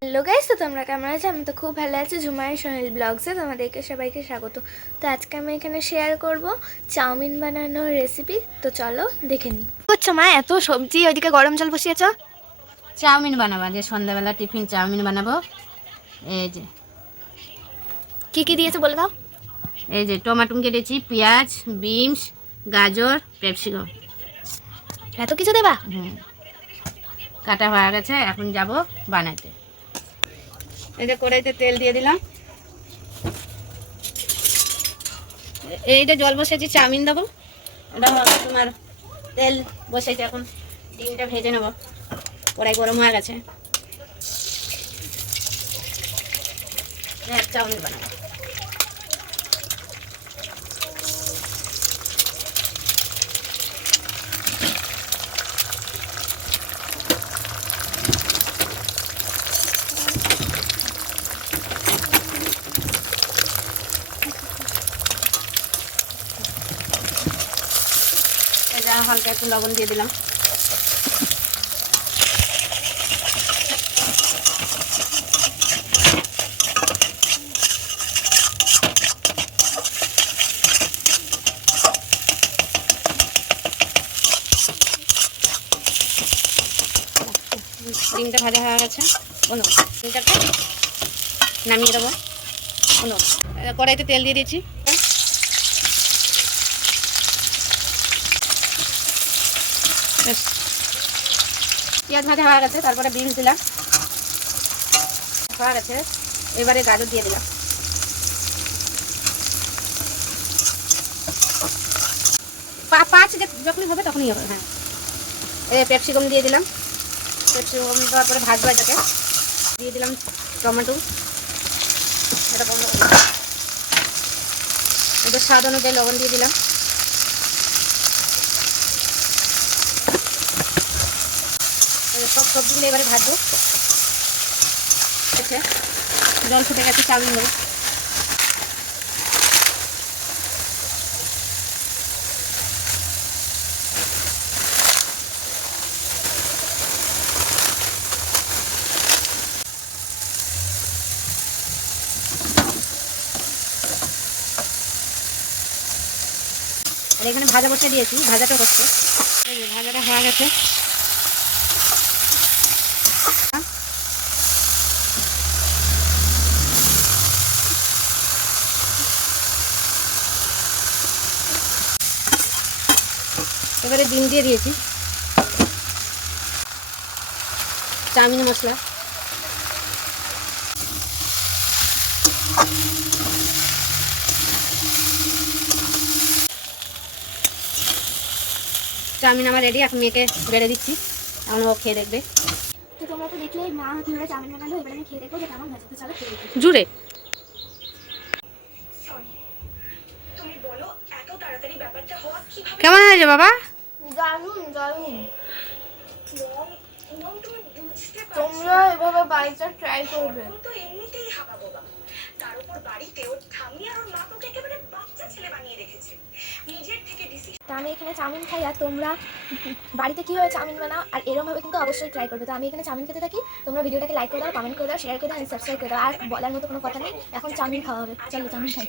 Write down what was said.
Hello guys, তো তোমরা কেমন আছো? আমি তো খুব ভালো আছি। ঝুমাই সোহেল ব্লগসে তোমাদেরকে সবাইকে স্বাগত। তো আজকে আমি এখানে শেয়ার করব চাউমিন বানানোর রেসিপি। তো চলো দেখে নিই। করছো মা? এত সবজি, ওইদিকে গরম জল বসিয়েছো? চাউমিন বানাবো, যে সন্ধ্যাবেলা টিফিন চাউমিন বানাবো। এই যে কি দিয়েছো বলে দাও। এই যে টমাটো কেটেছি, পেঁয়াজ, বিনস, গাজর, ক্যাপসিকাম। এত কিছু দেবা? কাটা হয়ে গেছে, এখন যাব বানাতে। এই যে কড়াইতে তেল দিয়ে দিলাম, এইটা জল বসেছি, চাউমিন দেবো। এটা হবে তোমার তেল বসেছে, এখন ডিমটা ভেজে নেবো। কড়াই গরম হয়ে গেছে, চাউমিন বানাবো। এটা হালকা একটু লবণ দিয়ে দিলাম। ডিমটা ভাজা হয়ে গেছে, বলো ডিমটাকে নামিয়ে দেবো। বলো, কড়াইতে তেল দিয়ে দিয়েছি। পেঁয়াজ ভাজা হয়ে গেছে, তারপরে বিনস দিলাম, হয়ে গেছে। এবারে গাজর দিয়ে দিলাম। পাঁচ যখনই হবে তখনই হবে। হ্যাঁ, এই ক্যাপসিকাম দিয়ে দিলাম। ক্যাপসিকাম দেওয়ার পরে ভাজবো এটাকে। দিয়ে দিলাম টমেটো, এটা বন্ধ করে দিলাম। এটা স্বাদ অনুযায়ী লবণ দিয়ে দিলাম। সব সবজিগুলো এবারে ভাজবো। জল ফুটে গেছে, চাউমিন দেবো। আর এখানে ভাজা বসে দিয়েছি, ভাজাটা হচ্ছে। এই যে ভাজাটা হয়ে গেছে। এবারে ডিম দিয়ে দিয়েছি, চাউমিন মশলা, চাউমিন আমার রেডি। এখন মেয়েকে বেড়ে দিচ্ছি, এখন ও খেয়ে দেখবে। তো তোমরা তো দেখলে মা কিভাবে চাউমিন বানালো। এবার আমি খেয়ে দেখবো যে কেমন হয়েছে। তো চলো খেয়ে দেখি। জুড়ে কেমন হয়েছে বাবা? দারুণ দারুণ। তোমরা এভাবে বাড়িতে ট্রাই করবে। তো আমি এখানে চাউমিন খাই, আর তোমরা বাড়িতে কীভাবে চাউমিন বানাও আর এরকমভাবে কিন্তু অবশ্যই ট্রাই করবে। তো আমি এখানে চাউমিন খেতে থাকি। তোমরা ভিডিওটাকে লাইক করে দাও, কমেন্ট করে দাও, শেয়ার করে দাও, সাবস্ক্রাইব করে দাও। আর বলার মতো কোনো কথা নেই, এখন চাউমিন খাওয়া হবে। চলো চাউমিন খাই।